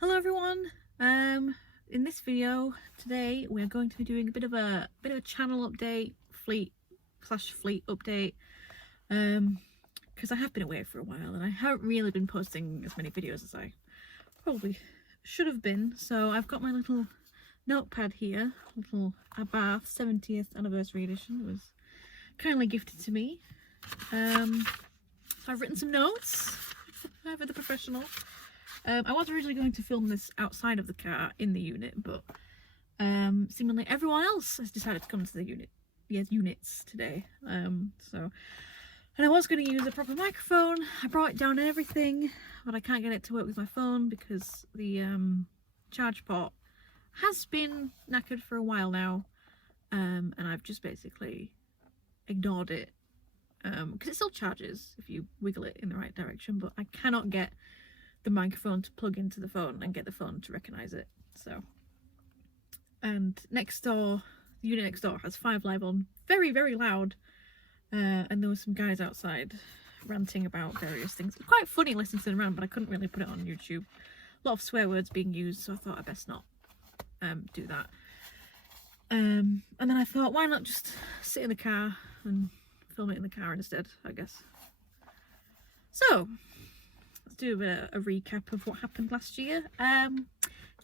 Hello everyone. In this video today we're going to be doing a bit of a channel update, fleet update, because I have been away for a while and I haven't really been posting as many videos as I probably should have been. So I've got my little notepad here, little Abarth 70th anniversary edition. It was kindly gifted to me. So I've written some notes for the professional. I was originally going to film this outside of the car in the unit, but seemingly everyone else has decided to come to the units today. And I was going to use a proper microphone. I brought it down and everything, but I can't get it to work with my phone because the charge port has been knackered for a while now, and I've just basically ignored it because it still charges if you wiggle it in the right direction, but I cannot get the microphone to plug into the phone and get the phone to recognise it. So, and next door, the unit next door has 5 Live on, very loud, and there were some guys outside ranting about various things. It's quite funny listening to them around, but I couldn't really put it on YouTube. A lot of swear words being used, so I thought I'd best not do that. And then I thought, why not just sit in the car and film it in the car instead, I guess. So let's do a recap of what happened last year.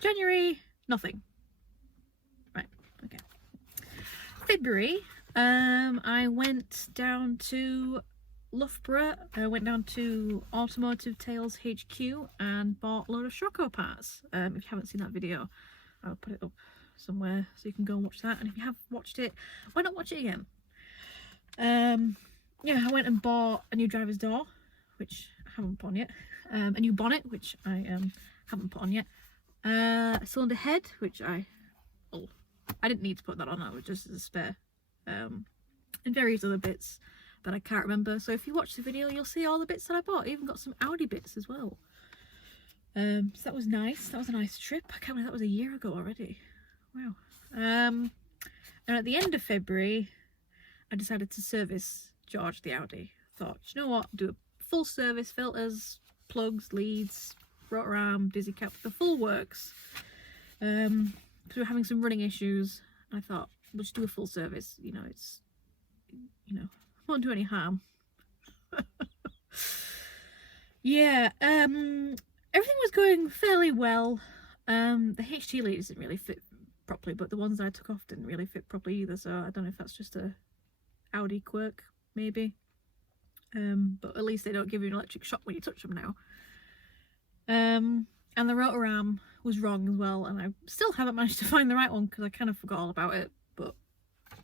January, nothing. Right, okay. February, I went down to Loughborough. I went down to Automotive Tales HQ and bought a load of Scirocco parts. If you haven't seen that video, I'll put it up somewhere so you can go and watch that. And if you have watched it, why not watch it again? Yeah, I went and bought a new driver's door, which I haven't put on yet. A new bonnet, which I haven't put on yet. A cylinder head, which I didn't need to put that on, that was just as a spare. And various other bits that I can't remember. So if you watch the video, you'll see all the bits that I bought. I even got some Audi bits as well. So that was nice. That was a nice trip. I can't believe that was a year ago already. Wow. And at the end of February, I decided to service George the Audi. Thought, you know what, do a full service, filters, plugs, leads, rotor arm, dizzy cap, the full works. Because we were having some running issues. I thought, we'll just do a full service. You know, it's, won't do any harm. Yeah, everything was going fairly well. The HT leads didn't really fit properly, but the ones I took off didn't really fit properly either, so I don't know if that's just a Audi quirk, maybe. But at least they don't give you an electric shock when you touch them now. And the rotor arm was wrong as well, and I still haven't managed to find the right one because I kind of forgot all about it. But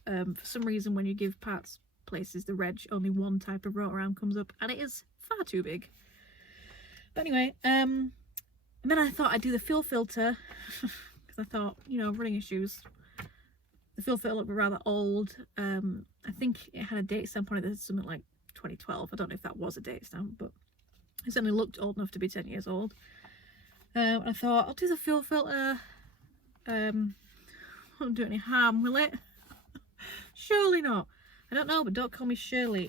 for some reason, when you give parts places the reg, only one type of rotor arm comes up, and it is far too big. But anyway, and then I thought I'd do the fuel filter because I thought, running issues. The fuel filter looked rather old. I think it had a date stamp on it that's something like 2012. I don't know if that was a date stamp, but it certainly looked old enough to be 10 years old. And I thought, I'll do the fuel filter. Won't do any harm, will it? Surely not. I don't know, but don't call me Shirley.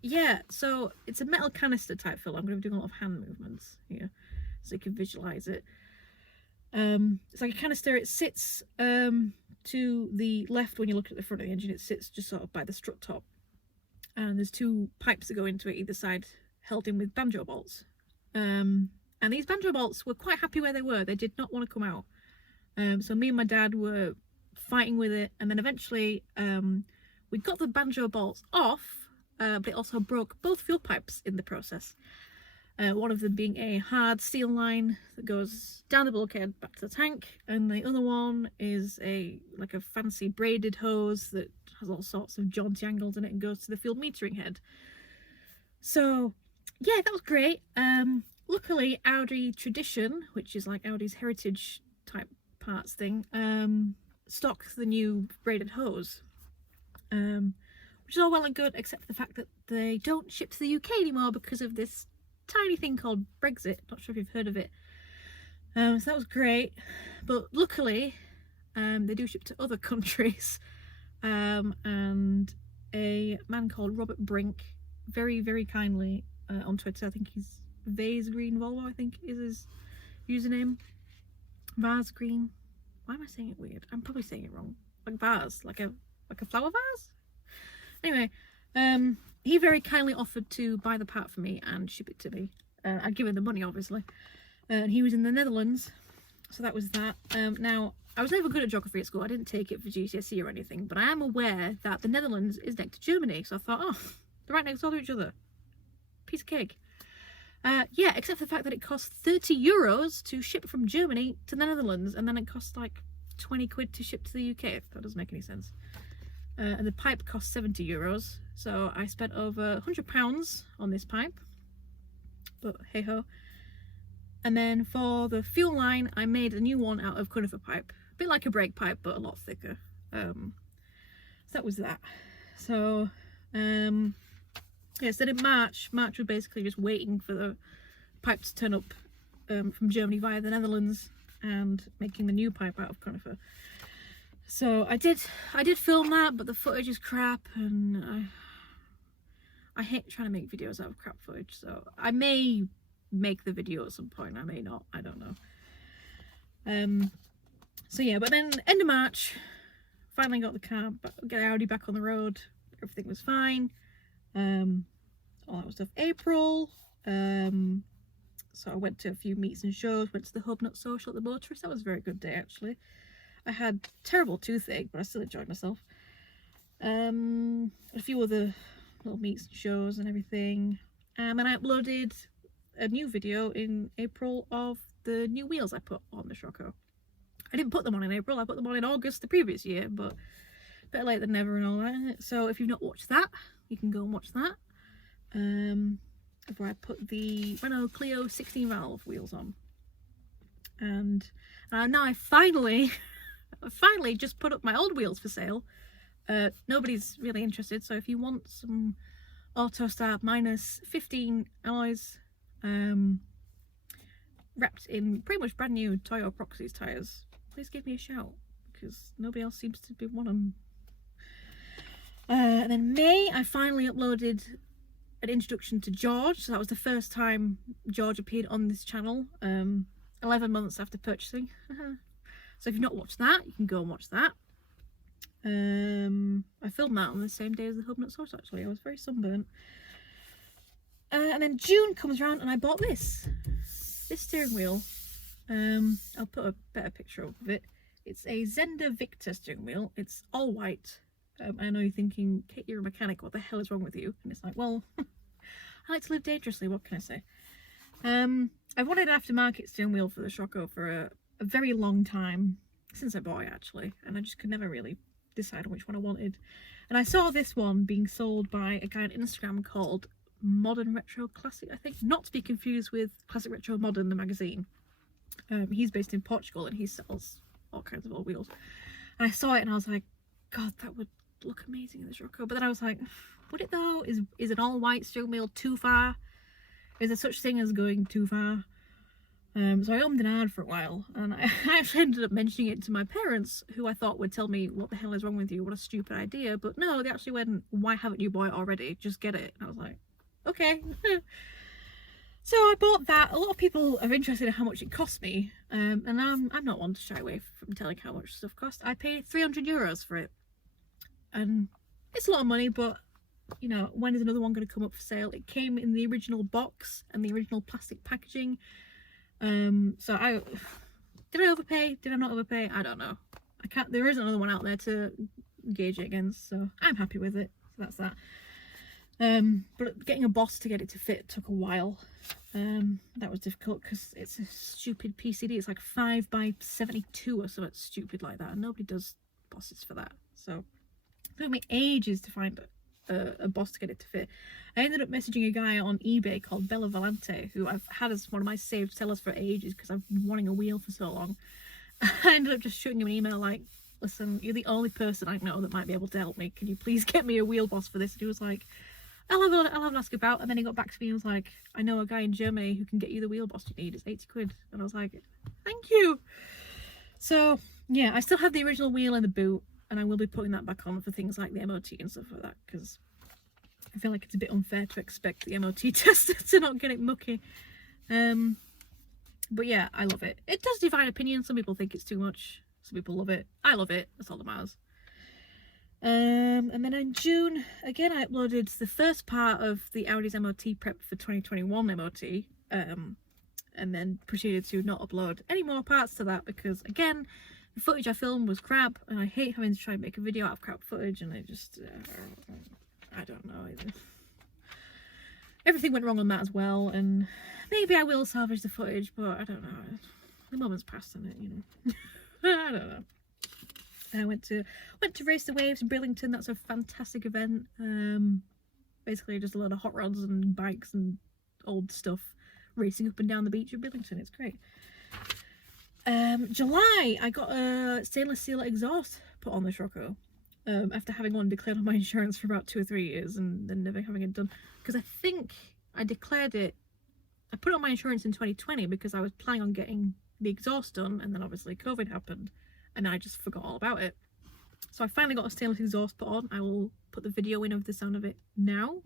Yeah, so it's a metal canister type filter. I'm going to be doing a lot of hand movements here so you can visualize it. It's like a canister. It sits to the left when you look at the front of the engine. It sits just sort of by the strut top. And there's 2 pipes that go into it either side, held in with banjo bolts. And these banjo bolts were quite happy where they were. They did not want to come out. So me and my dad were fighting with it, and then eventually we got the banjo bolts off, but it also broke both fuel pipes in the process. One of them being a hard steel line that goes down the bulkhead back to the tank, and the other one is like a fancy braided hose that has all sorts of jaunty angles in it and goes to the fuel metering head. So yeah, that was great. Luckily Audi Tradition, which is like Audi's heritage type parts thing, stocks the new braided hose, which is all well and good except for the fact that they don't ship to the UK anymore because of this tiny thing called Brexit. Not sure if you've heard of it. So that was great, but luckily they do ship to other countries, and a man called Robert Brink very kindly on Twitter, I think he's Vase Green Volvo, I think is his username. Vase green. Why am I saying it weird? I'm probably saying it wrong. Like vase, like a flower vase. Anyway, he very kindly offered to buy the part for me and ship it to me. I'd given the money, obviously. And he was in the Netherlands, so that was that. Now, I was never good at geography at school. I didn't take it for GCSE or anything, but I am aware that the Netherlands is next to Germany, so I thought, oh, they're right next door to each other. Piece of cake. Yeah, except for the fact that it costs 30 euros to ship from Germany to the Netherlands, and then it costs like 20 quid to ship to the UK. That doesn't make any sense. And the pipe costs 70 euros, so I spent over £100 on this pipe, but hey ho. And then for the fuel line, I made a new one out of conifer pipe, a bit like a brake pipe but a lot thicker. So that was that. So yeah, so then in March was basically just waiting for the pipe to turn up from Germany via the Netherlands and making the new pipe out of conifer. So I did film that, but the footage is crap, and I hate trying to make videos out of crap footage. So I may make the video at some point, I may not, I don't know. So yeah, but then end of March, finally got the car, got the Audi back on the road. Everything was fine. All that was stuff. April, so I went to a few meets and shows, went to the Hub Nut Social at the Motorist. That was a very good day, actually. I had terrible toothache, but I still enjoyed myself. A few other little meets and shows and everything. And I uploaded a new video in April of the new wheels I put on the Scirocco. I didn't put them on in April, I put them on in August the previous year, but better late than never and all that. So if you've not watched that, you can go and watch that. Where I put the Renault Clio 16 valve wheels on. And now I finally just put up my old wheels for sale. Nobody's really interested, so if you want some Autostar minus 15 alloys, wrapped in pretty much brand new Toyo Proxys tyres, please give me a shout, because nobody else seems to be wanting them. And then May, I finally uploaded an introduction to George, so that was the first time George appeared on this channel, 11 months after purchasing. So if you've not watched that, you can go and watch that. I filmed that on the same day as the Hub Nut Social, actually. I was very sunburnt. And then June comes around and I bought this steering wheel. I'll put a better picture of it. It's a Zender Victor steering wheel. It's all white. I know you're thinking, Kate, you're a mechanic, what the hell is wrong with you? And it's like, well, I like to live dangerously, what can I say? I've wanted an aftermarket steering wheel for the Scirocco for a very long time, since I bought it actually, and I just could never really decide on which one I wanted. And I saw this one being sold by a guy on Instagram called Modern Retro Classic, I think, not to be confused with Classic Retro Modern, the magazine. He's based in Portugal and he sells all kinds of old wheels. And I saw it and I was like, God, that would look amazing in the Scirocco. But then I was like, would it though? Is an all white steering wheel too far? Is there such thing as going too far? So I ummed and ahed for a while, and I actually ended up mentioning it to my parents, who I thought would tell me, what the hell is wrong with you, what a stupid idea. But no, they actually went, why haven't you bought it already? Just get it. And I was like, okay. So I bought that. A lot of people are interested in how much it cost me, and I'm not one to shy away from telling how much stuff cost. I paid 300 euros for it, and it's a lot of money, but you know, when is another one going to come up for sale? It came in the original box and the original plastic packaging. So did I overpay? Did I not overpay? I don't know. There isn't another one out there to gauge it against, so I'm happy with it. So that's that. But getting a boss to get it to fit took a while. That was difficult because it's a stupid PCD. It's like 5x72 or something stupid like that, and nobody does bosses for that. So it took me ages to find a boss to get it to fit. I ended up messaging a guy on eBay called Bella Valente, who I've had as one of my saved sellers for ages because I've been wanting a wheel for so long. I ended up just shooting him an email like, listen, you're the only person I know that might be able to help me. Can you please get me a wheel boss for this? And he was like, I'll have an ask about. And then he got back to me and was like, I know a guy in Germany who can get you the wheel boss you need. It's 80 quid. And I was like, thank you. So yeah, I still have the original wheel in the boot, and I will be putting that back on for things like the MOT and stuff like that, because I feel like it's a bit unfair to expect the MOT tester to not get it mucky. But yeah, I love it. It does divide opinion. Some people think it's too much. Some people love it. I love it. That's all that matters. And then in June, again, I uploaded the first part of the Audi's MOT prep for 2021 MOT. And then proceeded to not upload any more parts to that because, again, the footage I filmed was crap, and I hate having to try and make a video out of crap footage, and I just, I don't know. Everything went wrong on that as well, and maybe I will salvage the footage, but I don't know. The moment's passed on it, you know. I don't know. I went to Race the Waves in Brillington. That's a fantastic event. Basically just a lot of hot rods and bikes and old stuff racing up and down the beach of Brillington. It's great. July, I got a stainless steel exhaust put on this Rocco. After having one declared on my insurance for about 2 or 3 years and then never having it done. Because I think I declared it, I put it on my insurance in 2020 because I was planning on getting the exhaust done, and then obviously COVID happened and I just forgot all about it. So I finally got a stainless exhaust put on. I will put the video in of the sound of it now.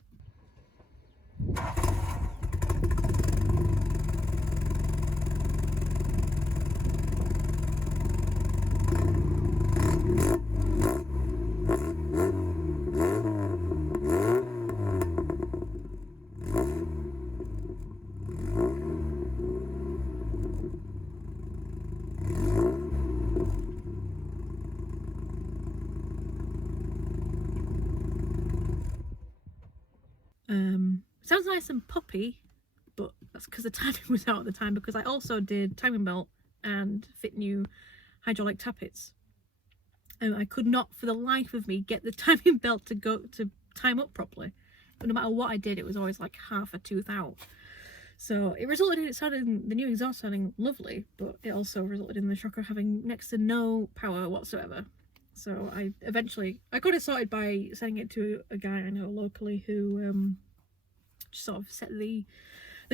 Sounds nice and poppy, but that's because the timing was out at the time, because I also did timing belt and fit new hydraulic tappets. And I could not for the life of me get the timing belt to time up properly. But no matter what I did, it was always like half a tooth out. So it resulted in the new exhaust sounding lovely, but it also resulted in the shocker having next to no power whatsoever. So I got it sorted by sending it to a guy I know locally who sort of set the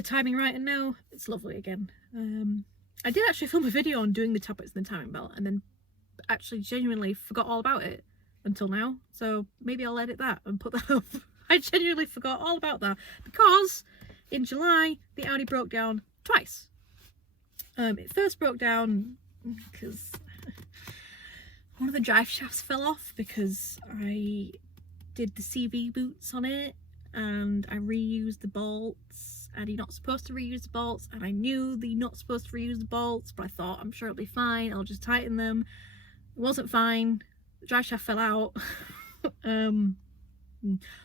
timing right, and now it's lovely again. I did actually film a video on doing the tappets and the timing belt, and then actually genuinely forgot all about it until now, so maybe I'll edit that and put that up. I genuinely forgot all about that because in July the Audi broke down twice. It first broke down because one of the drive shafts fell off because I did the CV boots on it and I reused the bolts, and you're not supposed to reuse the bolts, and I knew that you're not supposed to reuse the bolts, but I thought I'm sure it'll be fine, I'll just tighten them. It wasn't fine. The drive shaft fell out.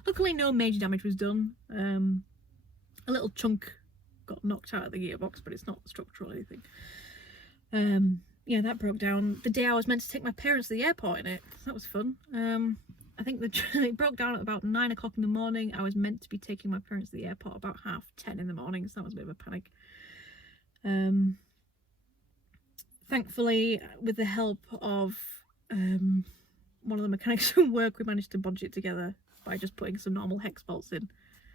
Luckily no major damage was done. A little chunk got knocked out of the gearbox, but it's not structural or anything. Yeah, that broke down the day I was meant to take my parents to the airport in it. That was fun. I think it broke down at about 9 o'clock in the morning. I was meant to be taking my parents to the airport about 10:30 in the morning, so that was a bit of a panic. Thankfully, with the help of one of the mechanics from work, we managed to bodge it together by just putting some normal hex bolts in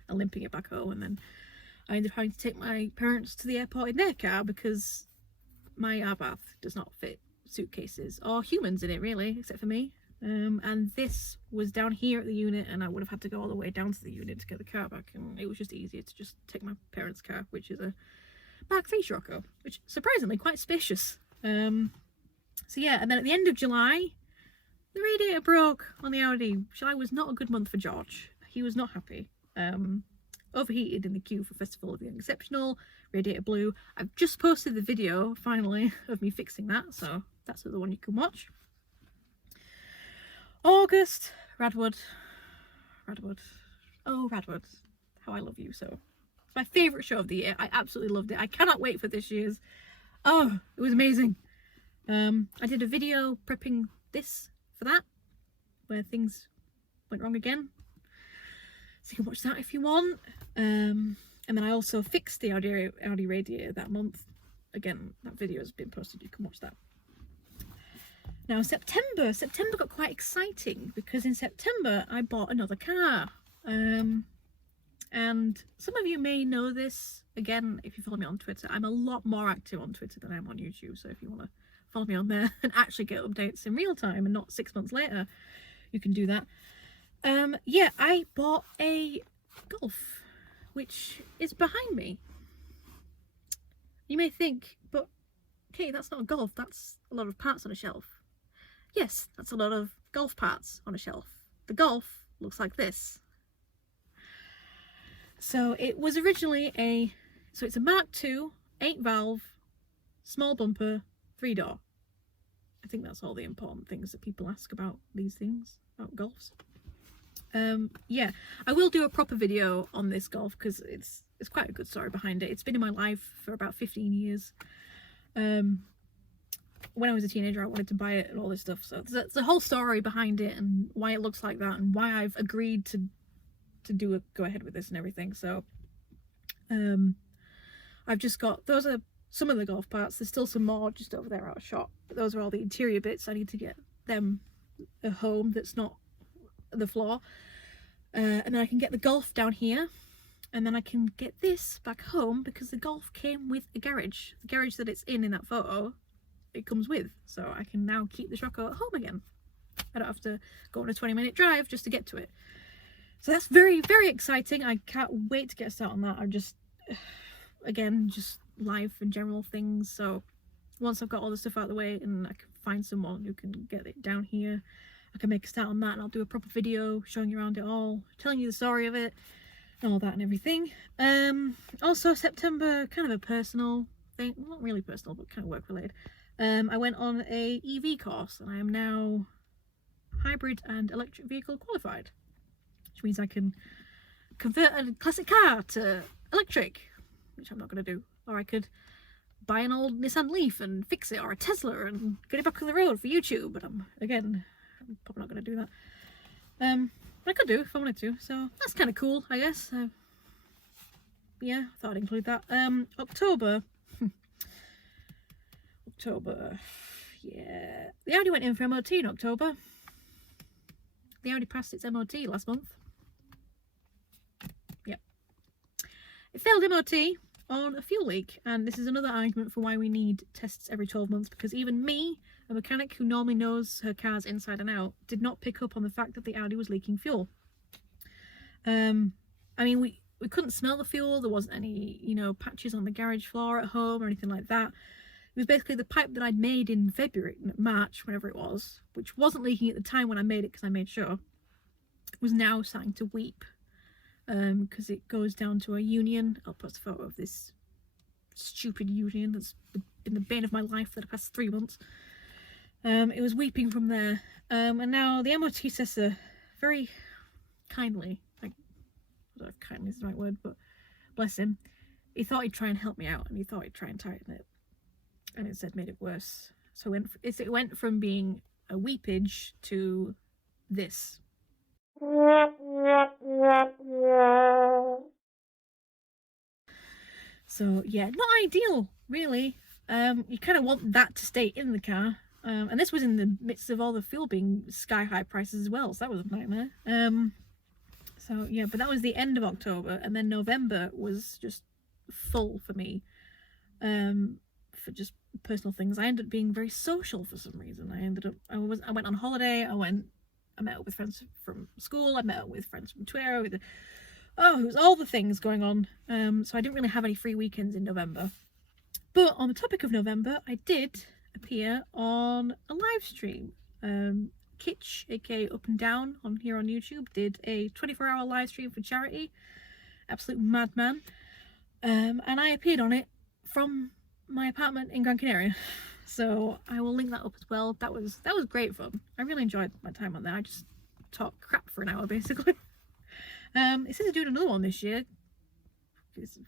and limping it back home, and then I ended up having to take my parents to the airport in their car because my Abarth does not fit suitcases or humans in it really, except for me. And this was down here at the unit, and I would have had to go all the way down to the unit to get the car back, and it was just easier to just take my parents' car, which is a Mark III Scirocco, which surprisingly quite spacious. So yeah, and then at the end of July, the radiator broke on the Audi. July was not a good month for George. He was not happy. Overheated in the queue for Festival of the Unexceptional, radiator blew. I've just posted the video, finally, of me fixing that, so that's the one you can watch. August, RADwood. Oh, RADwood. How I love you so. It's my favourite show of the year. I absolutely loved it. I cannot wait for this year's. Oh, it was amazing. I did a video prepping this for that, where things went wrong again. So you can watch that if you want. And then I also fixed the Audi radiator that month. Again, that video has been posted. You can watch that. Now September got quite exciting because in September I bought another car. And some of you may know this. Again, if you follow me on Twitter, I'm a lot more active on Twitter than I am on YouTube. So if you want to follow me on there and actually get updates in real time and not 6 months later, you can do that. Yeah, I bought a Golf, which is behind me. You may think, but okay, that's not a golf, that's a lot of parts on a shelf. Yes, that's a lot of golf parts on a shelf. The golf looks like this. So it was originally it's a Mark II, 8 valve, small bumper, 3-door. I think that's all the important things that people ask about these things, about golfs. Yeah, I will do a proper video on this golf because it's quite a good story behind it. It's been in my life for about 15 years. When I was a teenager, I wanted to buy it and all this stuff. So there's a whole story behind it and why it looks like that and why I've agreed to go ahead with this and everything. So I've just got, those are some of the golf parts. There's still some more just over there out of shot, but those are all the interior bits. I need to get them a home that's not the floor, and then I can get the golf down here, and then I can get this back home because the golf came with a garage. The garage that it's in that photo, it comes with, so I can now keep the Shocko at home again. I don't have to go on a 20-minute drive just to get to it. So that's very, very exciting. I can't wait to get started on that. I'm just, again, just life and general things. So once I've got all the stuff out of the way and I can find someone who can get it down here, I can make a start on that, and I'll do a proper video showing you around it all, telling you the story of it and all that and everything. Also September, kind of a personal thing, not really personal but kind of work related. I went on a EV course and I am now hybrid and electric vehicle qualified, which means I can convert a classic car to electric, which I'm not going to do. Or I could buy an old Nissan Leaf and fix it, or a Tesla and get it back on the road for YouTube, but I'm probably not going to do that. But I could do if I wanted to, so that's kind of cool, I guess. Yeah, I thought I'd include that. October, yeah, the Audi went in for MOT in October. The Audi passed its MOT last month. Yep. It failed MOT on a fuel leak, and this is another argument for why we need tests every 12 months, because even me, a mechanic who normally knows her cars inside and out, did not pick up on the fact that the Audi was leaking fuel. I mean, we couldn't smell the fuel, there wasn't any, you know, patches on the garage floor at home or anything like that. It was basically the pipe that I'd made in March, whenever it was, which wasn't leaking at the time when I made it because I made sure, was now starting to weep. Because it goes down to a union. I'll post a photo of this stupid union that's been the bane of my life for the past 3 months. It was weeping from there. And now the MOT assessor very kindly, like, I don't know if kindly is the right word, but bless him, he thought he'd try and help me out, and he thought he'd try and tighten it, and instead made it worse. So it went from being a weepage to this. So yeah, not ideal really. You kind of want that to stay in the car, and this was in the midst of all the fuel being sky high prices as well, so that was a nightmare. So yeah, but that was the end of October, and then November was just full for me, for just personal things. I ended up being very social for some reason. I went on holiday, I met up with friends from school, I met up with friends from Twitter, it was all the things going on. So I didn't really have any free weekends in November. But on the topic of November, I did appear on a live stream. Kitch, aka UPnDOWN, on YouTube, did a 24-hour live stream for charity. Absolute madman. And I appeared on it from my apartment in Gran Canaria. So I will link that up as well. That was great fun. I really enjoyed my time on there. I just talked crap for an hour basically. It says I'm doing another one this year. It's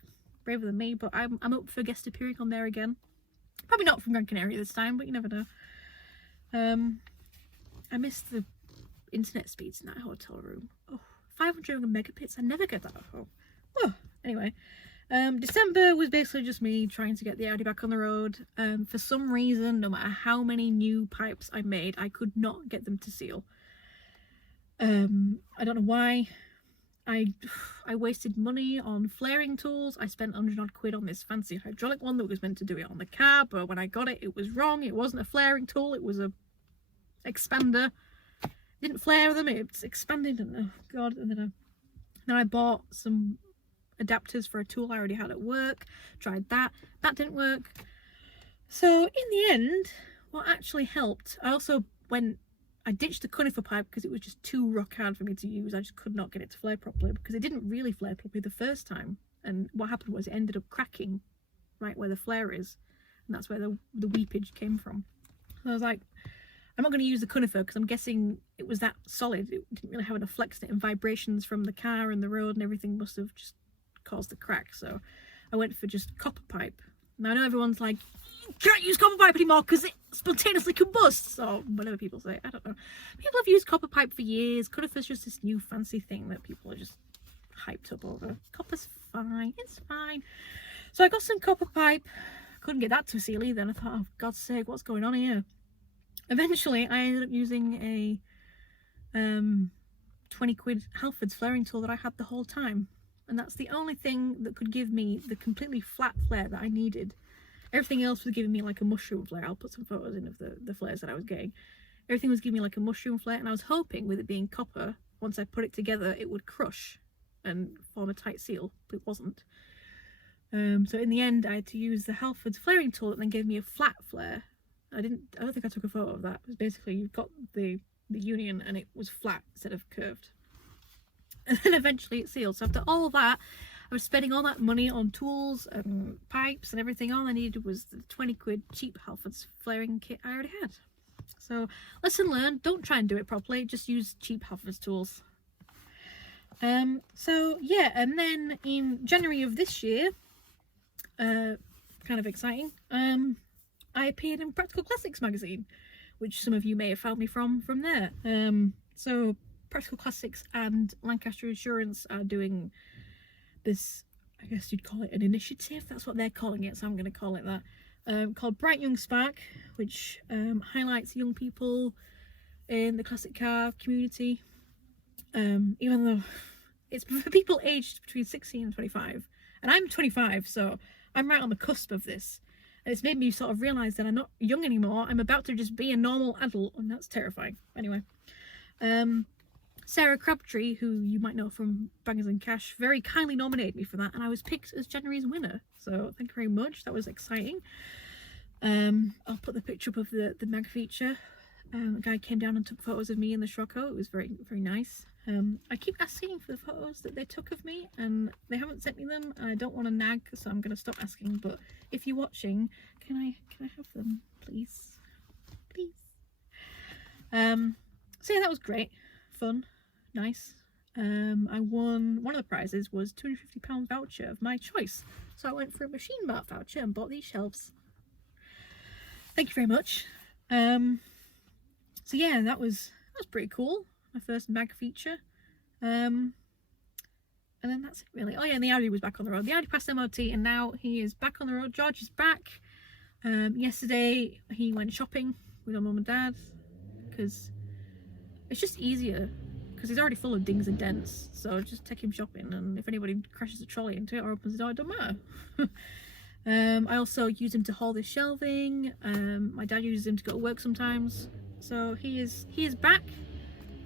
braver than me, but I'm up for guest appearing on there again. Probably not from Gran Canaria this time, but you never know. I missed the internet speeds in that hotel room. Oh, 500 megabits. I never get that at home. Oh, anyway. December was basically just me trying to get the Audi back on the road. For some reason, no matter how many new pipes I made, I could not get them to seal. I don't know why. I wasted money on flaring tools. I spent 100 odd quid on this fancy hydraulic one that was meant to do it on the car, but when I got it, it was wrong. It wasn't a flaring tool, it was a expander. It didn't flare them, it's expanded, and oh god. And then I bought some adapters for a tool I already had at work. Tried that. That didn't work. So in the end, what actually helped, I ditched the conifer pipe because it was just too rock hard for me to use. I just could not get it to flare properly because it didn't really flare properly the first time. And what happened was it ended up cracking right where the flare is. And that's where the weepage came from. So I was like, I'm not going to use the conifer because I'm guessing it was that solid. It didn't really have enough flex in it, and vibrations from the car and the road and everything must have just caused the crack. So I went for just copper pipe. Now I know everyone's like, you can't use copper pipe anymore because it spontaneously combusts, or whatever people say. I don't know. People have used copper pipe for years. Conifer's just this new fancy thing that people are just hyped up over. Copper's fine. It's fine. So I got some copper pipe. Couldn't get that to seal either. And I thought, oh, for God's sake, what's going on here? Eventually, I ended up using a 20 quid Halford's flaring tool that I had the whole time. And that's the only thing that could give me the completely flat flare that I needed. Everything else was giving me like a mushroom flare. I'll put some photos in of the flares that I was getting. Everything was giving me like a mushroom flare, and I was hoping with it being copper, once I put it together, it would crush and form a tight seal, but it wasn't. So in the end, I had to use the Halford's flaring tool that then gave me a flat flare. I don't think I took a photo of that. It was basically, you've got the union and it was flat instead of curved. And then eventually it sealed. So after all that, I was spending all that money on tools and pipes and everything. All I needed was the 20 quid cheap Halford's flaring kit I already had. So lesson learned, don't try and do it properly, just use cheap Halford's tools. So yeah, and then in January of this year, kind of exciting, I appeared in Practical Classics magazine, which some of you may have found me from there. So Practical Classics and Lancaster Insurance are doing this, I guess you'd call it an initiative, that's what they're calling it, so I'm going to call it that, called Bright Young Spark, which highlights young people in the classic car community, even though it's for people aged between 16 and 25, and I'm 25, so I'm right on the cusp of this, and it's made me sort of realise that I'm not young anymore. I'm about to just be a normal adult, and that's terrifying. Anyway, Sarah Crabtree, who you might know from Bangers and Cash, very kindly nominated me for that, and I was picked as January's winner, so thank you very much. That was exciting. I'll put the picture up of the mag feature. A guy came down and took photos of me in the Scirocco. It was very, very nice. I keep asking for the photos that they took of me, and they haven't sent me them. I don't want to nag, so I'm going to stop asking, but if you're watching, can I have them, please? Please. So yeah, that was great. Fun. Nice. I won, one of the prizes was £250 voucher of my choice, so I went for a Machine Mart voucher and bought these shelves. Thank you very much. So yeah, that was pretty cool. My first mag feature. And then that's it really. Oh yeah, and the Audi was back on the road. The Audi passed MOT and now he is back on the road. George is back. Yesterday he went shopping with our mum and dad because it's just easier, because he's already full of dings and dents, so just take him shopping, and if anybody crashes a trolley into it or opens the door, it don't matter. I also use him to haul this shelving. My dad uses him to go to work sometimes, so he is back.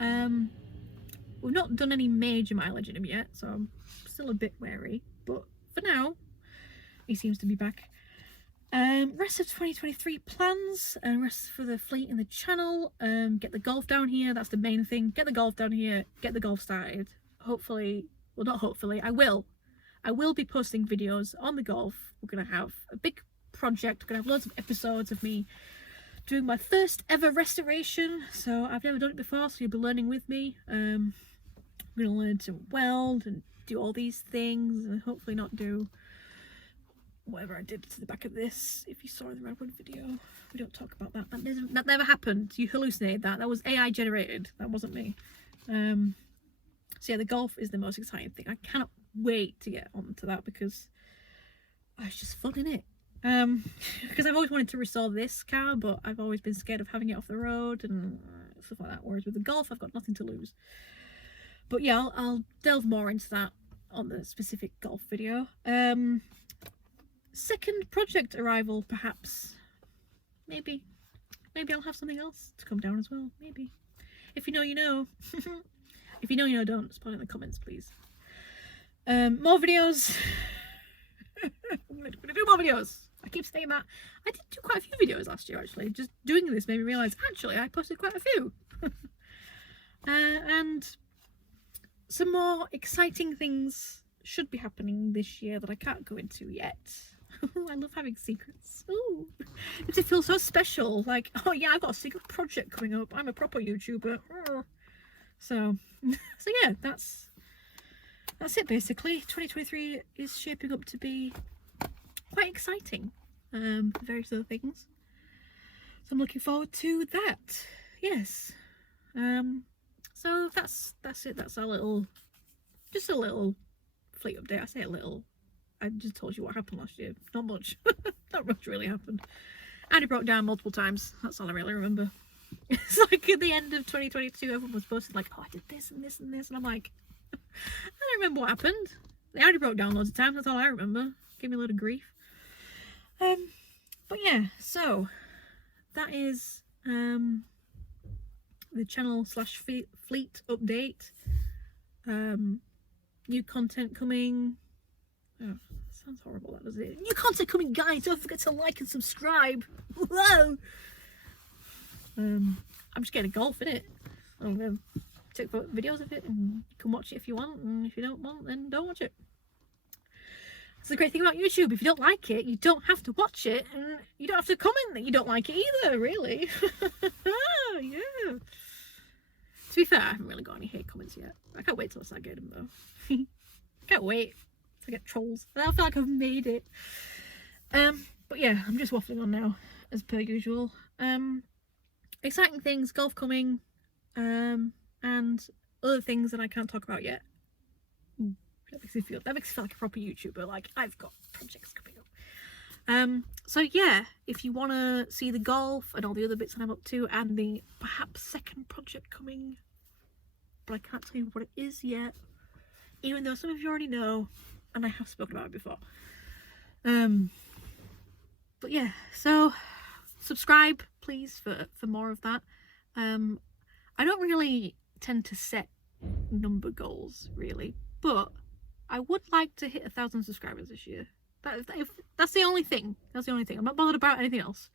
We've not done any major mileage in him yet, so I'm still a bit wary, but for now he seems to be back. Rest of 2023 plans and rest for the fleet and the channel. Get the golf down here, that's the main thing. Get the golf down here, get the golf started. Hopefully, well, not hopefully, I will be posting videos on the golf. We're gonna have a big project. We're gonna have loads of episodes of me doing my first ever restoration, so I've never done it before, so you'll be learning with me. I'm gonna learn to weld and do all these things, and hopefully not do whatever I did to the back of this. If you saw the RADwood video, we don't talk about that. That never happened. You hallucinated that. That was AI generated. That wasn't me. So yeah, the golf is the most exciting thing. I cannot wait to get onto that because it's just fun, innit? Because I've always wanted to restore this car, but I've always been scared of having it off the road and stuff like that. Whereas with the golf, I've got nothing to lose. But yeah, I'll delve more into that on the specific golf video. Second project arrival, perhaps. Maybe I'll have something else to come down as well. Maybe. If you know, you know. If you know, you know, don't. Just put it in the comments, please. More videos. I'm gonna do more videos. I keep saying that. I did do quite a few videos last year, actually. Just doing this made me realise, actually, I posted quite a few. And some more exciting things should be happening this year that I can't go into yet. I love having secrets. Ooh, it feels so special. Like, oh yeah, I've got a secret project coming up. I'm a proper YouTuber. So yeah, that's it basically. 2023 is shaping up to be quite exciting. Various other things. So I'm looking forward to that. Yes. So that's it. That's our little, just a little fleet update. I say a little. I just told you what happened last year. Not much. Not much really happened. Audi broke down multiple times. That's all I really remember. It's like at the end of 2022, everyone was posting like, oh, I did this and this and this, and I'm like, I don't remember what happened. The Audi broke down loads of times. That's all I remember. Gave me a lot of grief. But yeah, so that is the channel / fleet update. New content coming. Oh, sounds horrible, that does it. New content coming, guys. Don't forget to like and subscribe. Whoa. I'm just getting a golf, innit? I'm gonna take videos of it, and you can watch it if you want, and if you don't want, then don't watch it. That's the great thing about YouTube. If you don't like it, you don't have to watch it, and you don't have to comment that you don't like it either, really. Yeah. To be fair, I haven't really got any hate comments yet. I can't wait till I start getting them, though. I can't wait to get trolls. And I feel like I've made it. But yeah, I'm just waffling on now, as per usual. Exciting things, golf coming, and other things that I can't talk about yet. That makes me feel like a proper YouTuber. Like, I've got projects coming up. So yeah, if you want to see the golf and all the other bits that I'm up to, and the perhaps second project coming, but I can't tell you what it is yet, even though some of you already know, and I have spoken about it before. But yeah, so subscribe please for more of that. I don't really tend to set number goals really, but I would like to hit 1,000 subscribers this year. That's the only thing. That's the only thing. I'm not bothered about anything else.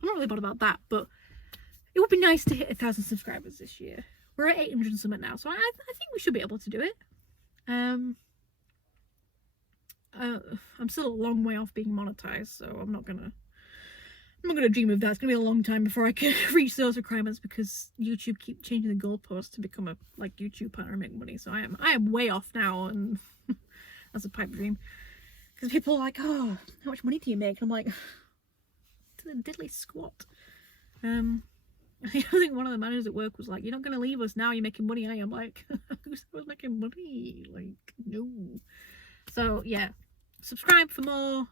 I'm not really bothered about that, but it would be nice to hit 1,000 subscribers this year. We're at 800 and something now, so I think we should be able to do it. I'm still a long way off being monetized, so I'm not gonna dream of that. It's gonna be a long time before I can reach those requirements, because YouTube keep changing the goalposts to become a YouTube partner and make money. So I am way off now, and that's a pipe dream. Because people are like, oh, how much money do you make? And I'm like, diddly squat. I think one of the managers at work was like, you're not going to leave us now, you're making money, are you? I'm like, who said I was making money? Like, no. So yeah, subscribe for more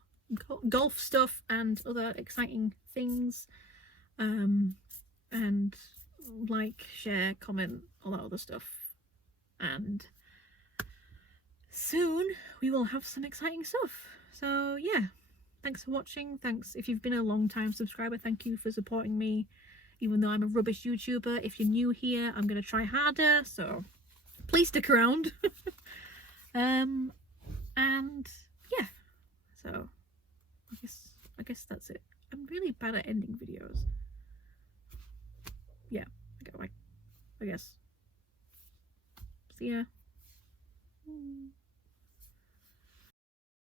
golf stuff and other exciting things. And like, share, comment, all that other stuff. And soon we will have some exciting stuff. So yeah, thanks for watching. Thanks if you've been a long time subscriber. Thank you for supporting me, even though I'm a rubbish YouTuber. If you're new here, I'm gonna try harder, so please stick around. And yeah, so I guess that's it. I'm really bad at ending videos. Yeah, I guess. See ya.